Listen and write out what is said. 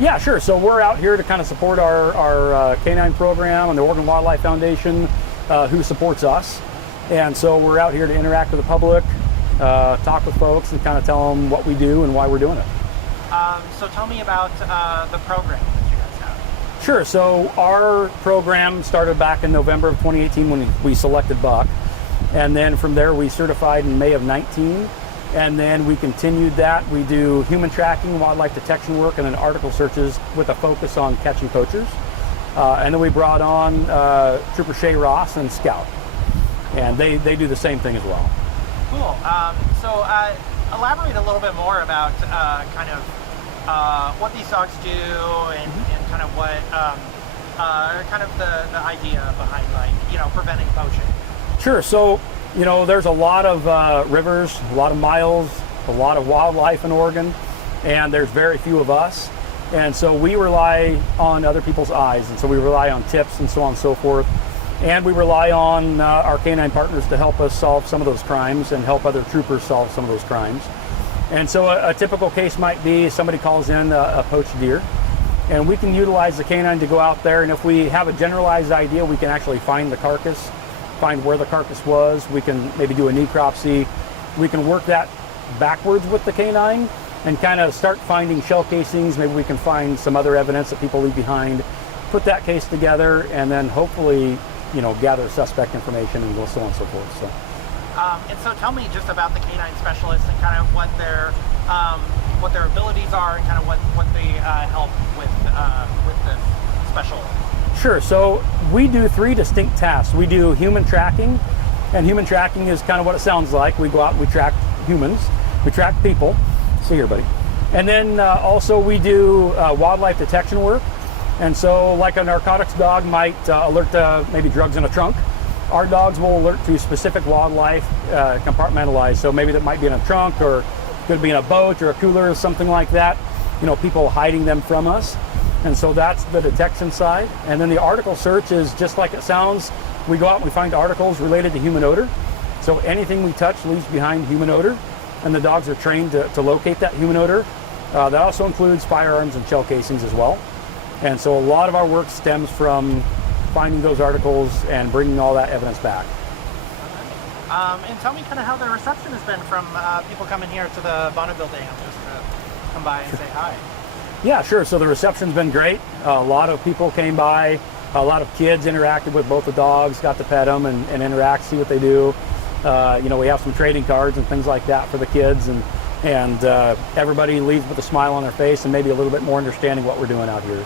Yeah, sure. So we're out here to kind of support our K-9 program and the Oregon Wildlife Foundation, who supports us. And so we're out here to interact with the public, talk with folks, and kind of tell them what we do and why we're doing it. So tell me about the program that you guys have. Sure. So our program started back in November of 2018 when we selected buck. And then from there we certified in May of 19. And then we continued that. We do human tracking, wildlife detection work, and then article searches with a focus on catching poachers. And then we brought on Trooper Shae Ross and Scout. And they do the same thing as well. Cool. So elaborate a little bit more about what these dogs do and kind of what the idea behind preventing poaching. Sure. So there's a lot of rivers, a lot of miles, a lot of wildlife in Oregon, and there's very few of us. And so we rely on other people's eyes, and so we rely on tips and so on and so forth. And we rely on our K-9 partners to help us solve some of those crimes and help other troopers solve some of those crimes. And so a typical case might be somebody calls in a poached deer, and we can utilize the K-9 to go out there, and if we have a generalized idea, we can actually find the carcass, find where the carcass was. We can maybe do a necropsy. We can work that backwards with the K-9 and kind of start finding shell casings. Maybe we can find some other evidence that people leave behind, put that case together, and then hopefully gather suspect information and so on and so forth. So. And so tell me just about the K-9 specialists and kind of what their abilities are and kind of what they help with the special. Sure. So we do 3 distinct tasks. We do human tracking, and human tracking is kind of what it sounds like. We go out and we track humans. We track people. See here, buddy. And then also we do wildlife detection work. And so like a narcotics dog might alert to maybe drugs in a trunk, our dogs will alert to specific wildlife compartmentalized. So maybe that might be in a trunk, or could be in a boat or a cooler or something like that. People hiding them from us. And so that's the detection side. And then the article search is just like it sounds. We go out and we find articles related to human odor. So anything we touch leaves behind human odor, and the dogs are trained to locate that human odor. That also includes firearms and shell casings as well. And so a lot of our work stems from finding those articles and bringing all that evidence back. And tell me kind of how the reception has been from people coming here to the Bonneville Dam just to come by and say hi. Yeah, sure. So the reception's been great. A lot of people came by. A lot of kids interacted with both the dogs, got to pet them and interact, see what they do. We have some trading cards and things like that for the kids, and everybody leaves with a smile on their face and maybe a little bit more understanding what we're doing out here.